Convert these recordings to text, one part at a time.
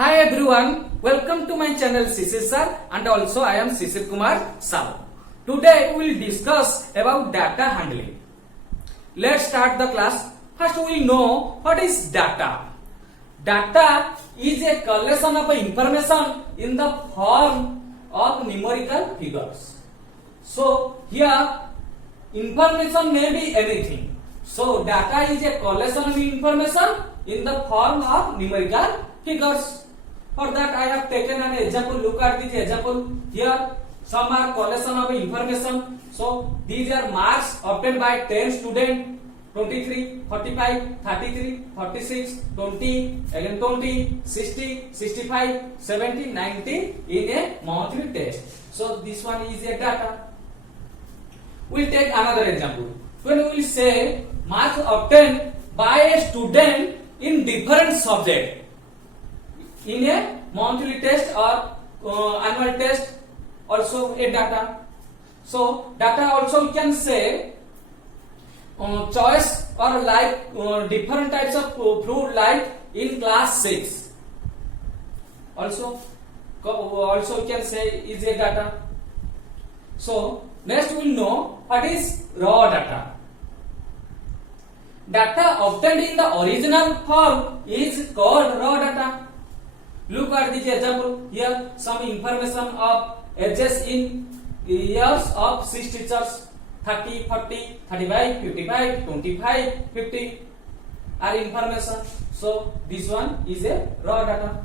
Hi everyone, welcome to my channel Sisir Sir and also I am Sisir Kumar Sahu. Today we will discuss about data handling. Let's start the class. First we will know what is data. Data is a collection of information in the form of numerical figures. So here information may be anything. So data is a collection of information in the form of numerical figures. For that I have taken an example. Look at this example. Here some are collection of information. So these are marks obtained by 10 students. 23, 45, 33, 46, 20, again 20, 60, 65, 70, 90 in a monthly test. So this one is a data. We'll take another example. When we will say marks obtained by a student in different subject in a monthly test or annual test, also a data. So data also we can say choice or like different types of fruit like in class 6. Also we can say is a data. So next we will know what is raw data. Data obtained in the original form is called raw data. Look at this example. Here some information of ages in years of 6 teachers. 30, 40, 35, 55, 25, 50 are information. So this one is a raw data.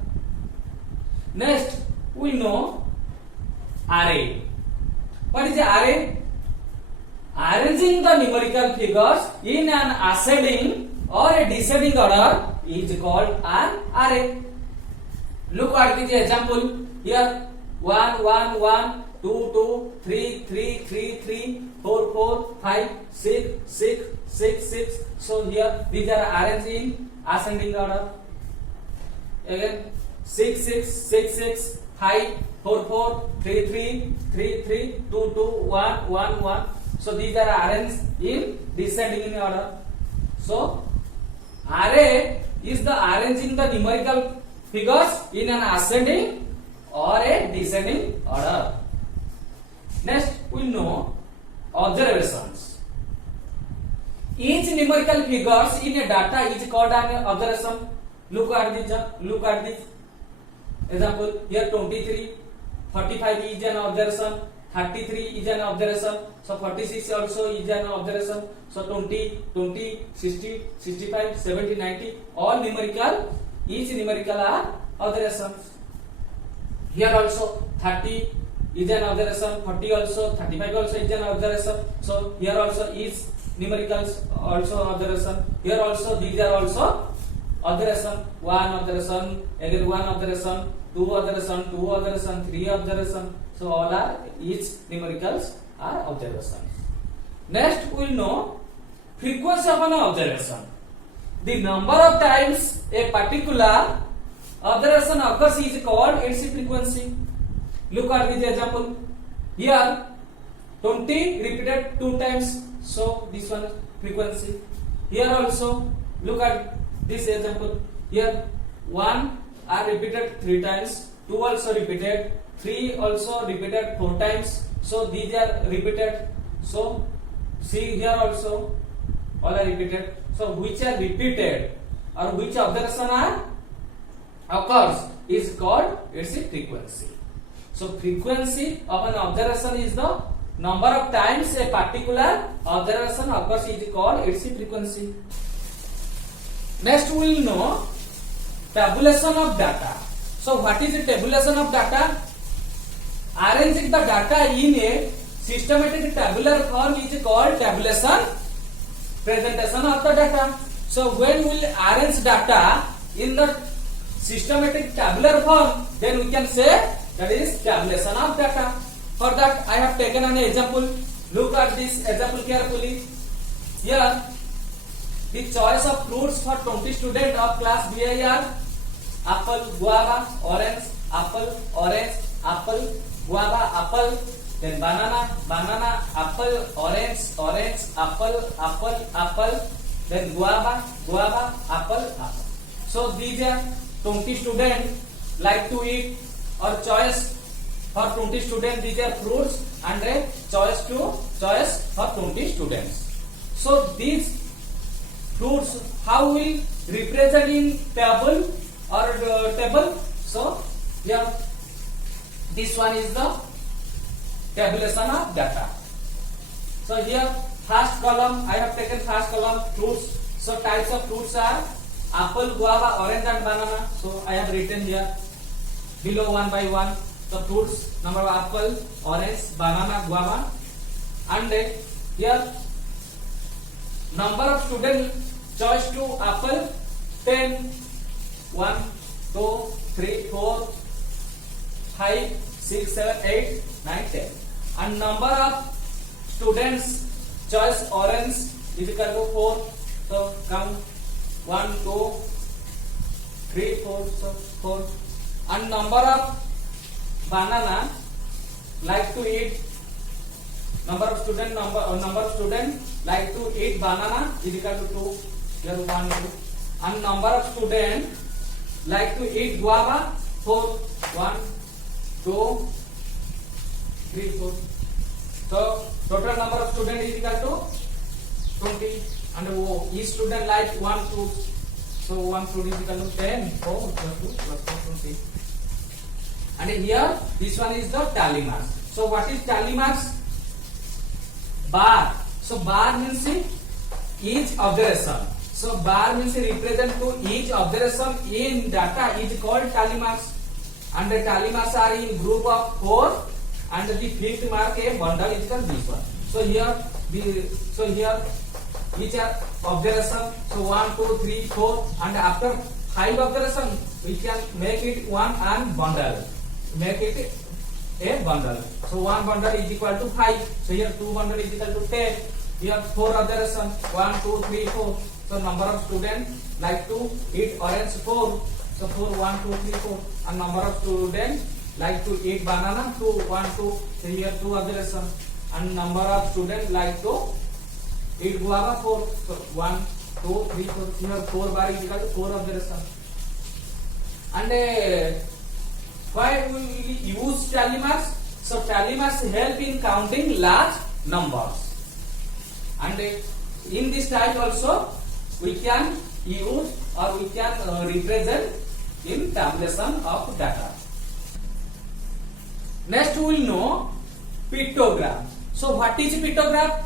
Next we know array. What is the array? Arranging the numerical figures in an ascending or a descending order is called an array. Look at this example. Here 1, 1, 1, 2, 2, 3, 3, 3, 3, 4, 4, 5, 6, 6, 6, 6. So here these are arranged in ascending order. Again 6, 6, 6, 6, 5, 4, 4, 3, 3, 3, 3, 2, 2, 1, 1, 1. So these are arranged in descending in order. So array is the arranging the numerical figures in an ascending or a descending order. Next we know observations. Each numerical figures in a data is called an observation. Look at this example. Here 23, 45 is an observation, 33 is an observation, so 46 also is an observation, so 20, 20, 60, 65, 70, 90 all numerical, each numerical are observations. Here also 30 is an observation, 40 also, 35 also is an observation. So here also is numericals also observation. Here also these are also observation. One observation, again one observation, two observation, two observation, three observation. So all are each numericals are observations. Next we will know frequency of an observation. The number of times a particular observation occurs is called its frequency. Look at this example. Here 20 repeated 2 times, so this one is frequency. Here also look at this example. Here 1 are repeated 3 times, 2 also repeated, 3 also repeated 4 times. So these are repeated. So see here also all are repeated. So which are repeated or which observation are occurs is called its frequency. So frequency of an observation is the number of times a particular observation occurs is called its frequency. Next we will know tabulation of data. So what is the tabulation of data? Arranging the data in a systematic tabular form is called tabulation, presentation of the data. So when we will arrange data in the systematic tabular form, then we can say that is tabulation of data. For that I have taken an example. Look at this example carefully. Here the choice of fruits for 20 students of class BI are apple, guava, orange, apple, orange, apple, guava, apple, then banana, banana, apple, orange, orange, apple, apple, apple, then guava, guava, apple, apple. So these are 20 students like to eat, or choice for 20 students, these are fruits, and a choice for 20 students. So these fruits how will represent in table or table? So here this one is the tabulation of data. So here first column, I have taken first column fruits. So types of fruits are apple, guava, orange and banana. So I have written here below one by one the fruits, number of apple, orange, banana, guava, and here number of student choice to apple 10, 1, 2, 3, 4, 5, 6, 7, 8, 9, 10, and number of students choice orange is equal to 4. So count 1, 2, 3, 4, so 4, and number of banana like to eat, number of student like to eat banana is equal to 2. Here 1, 2, and number of student like to eat guava 4. 1, 2, 3, 4. So total number of student is equal to 20, and each student like 1 fruit. So 1 fruit is equal to 10. 4 plus 2 plus 4, 20. And here this one is the tally marks. So what is tally marks? Bar. So bar means each observation. So bar means represent to each observation in data is called tally marks. And the tally marks are in group of 4, and the fifth mark a bundle is called this one. So here each are observation. So 1, 2, 3, 4, and after 5 observation we can make it one and bundle. Make it a bundle. So 1 bundle is equal to 5. So here 2 bundle is equal to 10. Here 4 observation. 1, 2, 3, 4. So number of students like to eat orange 4. So 4, 1, 2, 3, 4. And number of students like to eat banana 2, 1, 2. So here 2 observation. And number of students like to eat guava 4. So 1, 2, 3, 4. Here 4 bar is equal to 4 observation. And why we will use tally marks? So tally marks help in counting large numbers. And in this type also we can use or we can represent in tabulation of data. Next we will know pictograph. So what is pictograph?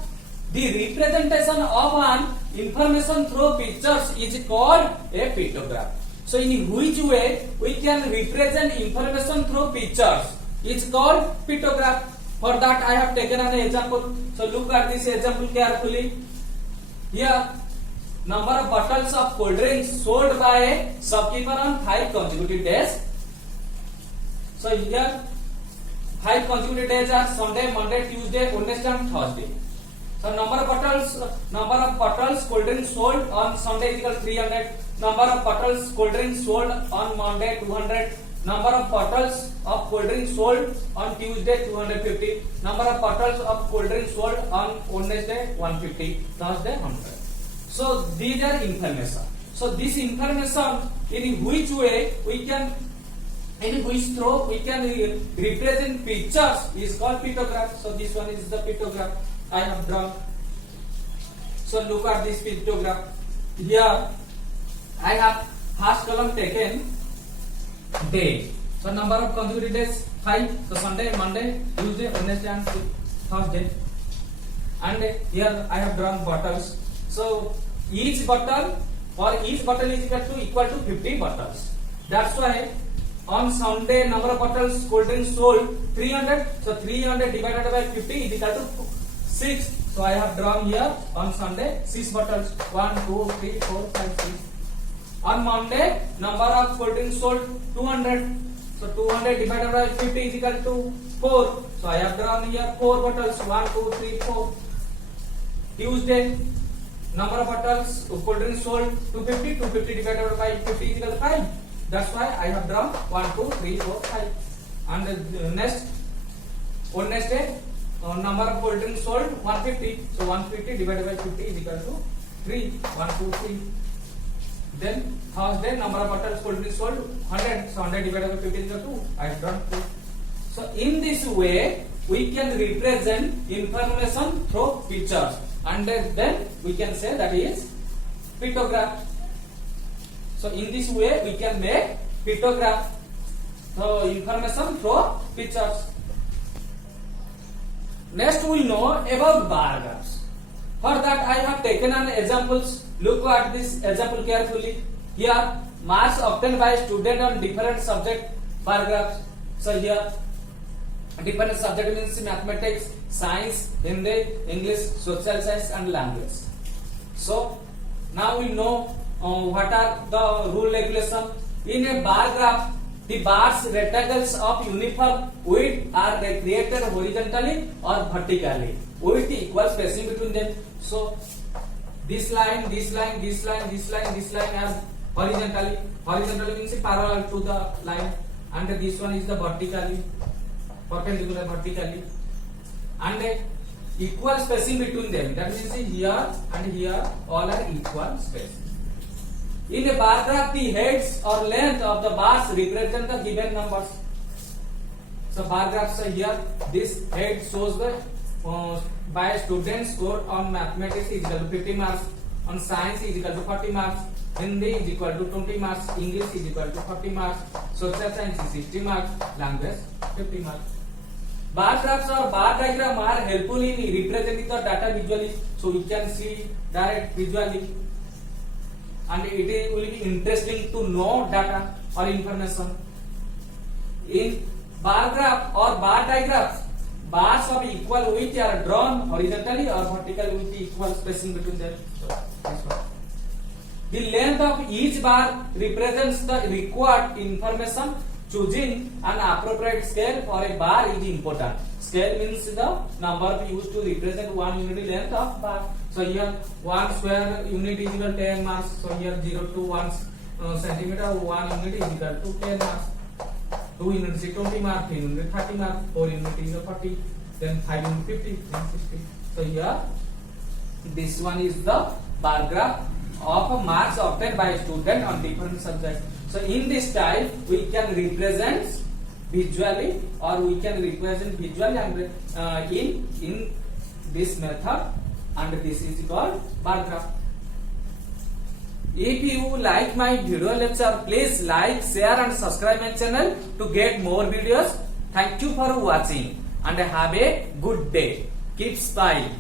The representation of an information through pictures is called a pictograph. So in which way we can represent information through pictures is called pictograph. For that I have taken an example. So look at this example carefully. Here number of bottles of cold drinks sold by a shopkeeper on 5 consecutive days. So here 5 consecutive days are Sunday, Monday, Tuesday, Wednesday and Thursday. So number of bottles cold drinks sold on Sunday is equal to 300. Number of bottles cold drinks sold on Monday 200. Number of bottles of cold drinks sold on Tuesday 250. Number of bottles of cold drinks sold on Wednesday 150. Thursday 100. So these are information. So this information in which way we can, in which through we can represent pictures is called pictograph. So this one is the pictograph I have drawn. So look at this pictograph. Here I have first column taken day. So number of consecutive days 5. So Sunday, Monday, Tuesday, Wednesday and Thursday. And here I have drawn bottles. So each bottle is equal to 50 bottles. That's why on Sunday number of bottles cold drinks sold 300. So 300 divided by 50 is equal to 6. So I have drawn here on Sunday 6 bottles. 1, 2, 3, 4, 5, 6. On Monday number of cold drinks sold 200. So 200 divided by 50 is equal to 4. So I have drawn here 4 bottles. 1, 2, 3, 4. Tuesday number of bottles cold drinks sold 250. 250 divided by 50 is equal to 5. That's why I have drawn 1, 2, 3, 4, 5. And the next Wednesday number of cold drinks sold 150. So 150 divided by 50 is equal to 3. 1, 2, 3. Then Thursday, number of bottles cold drinks sold 100. So 100 divided by 50 is equal to I don't know. So in this way, we can represent information through pictures, and then we can say that is pictograph. So in this way, we can make pictograph. So information through pictures. Next, we know about bar graphs. For that, I have taken an examples. Look at this example carefully. Here, marks obtained by student on different subject bar graphs. So here, different subject means mathematics, science, Hindi, English, social science, and language. So now we know what are the rule regulation. In a bar graph, the bars rectangles of uniform width are created horizontally or vertically with equal spacing between them. So this line, this line, this line, this line, this line are horizontally. Horizontally means parallel to the line, and this one is the vertically, perpendicular vertically, and equal spacing between them. That means here and here all are equal spacing. In a bar graph, the heads or length of the bars represent the given numbers. So bar graph, so here this head shows the by student score on mathematics is equal to 50 marks, on science is equal to 40 marks, Hindi is equal to 20 marks, English is equal to 40 marks, social science is 60 marks, language 50 marks. Bar graphs or bar diagram are helpful in representing the data visually, so we can see direct visually, and it will be interesting to know data or information. In bar graph or bar diagrams, bars of equal width are drawn horizontally or vertically with equal spacing between them. The length of each bar represents the required information. Choosing an appropriate scale for a bar is important. Scale means the number used to represent one unit length of bar. So here 1 square unit is equal to 10 marks. So here 0 to 1 centimeter, 1 unit is equal to 10 marks. 2 units is 20 marks, 3 units 30 marks, 4 units is 40, then 5 units 50, then 60. So here this one is the bar graph of marks obtained by a student on different subjects. So in this style, we can represent visually, or we can represent visually and in this method, and this is called bar graph. If you like my video lecture, please like, share and subscribe my channel to get more videos. Thank you for watching and have a good day. Keep smiling.